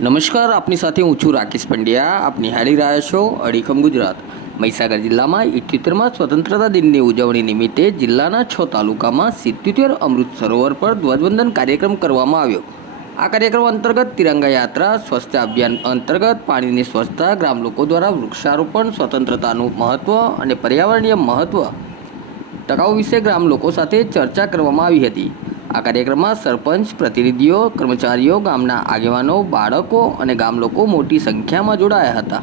નમસ્કાર, આપની સાથે હું છું રાકેશ પંડ્યા. આપ નિહાળી રહ્યા છો અડીખમ ગુજરાત. મહીસાગર જિલ્લામાં 78માં સ્વતંત્રતા દિનની ઉજવણી નિમિત્તે જિલ્લાના 6 તાલુકામાં 77 અમૃત સરોવર પર ધ્વજવંદન કાર્યક્રમ કરવામાં આવ્યો. આ કાર્યક્રમ અંતર્ગત તિરંગા યાત્રા, સ્વચ્છતા અભિયાન અંતર્ગત પાણીની સ્વચ્છતા, ગ્રામ લોકો દ્વારા વૃક્ષારોપણ, સ્વતંત્રતાનું મહત્વ અને પર્યાવરણીય મહત્વ ટકાઉ વિશે ગ્રામ લોકો સાથે ચર્ચા કરવામાં આવી હતી. આ કાર્યક્રમમાં સરપંચ, પ્રતિનિધિઓ, કર્મચારીઓ, ગામના આગેવાનો, બાળકો અને ગામ લોકો મોટી સંખ્યામાં જોડાયા હતા.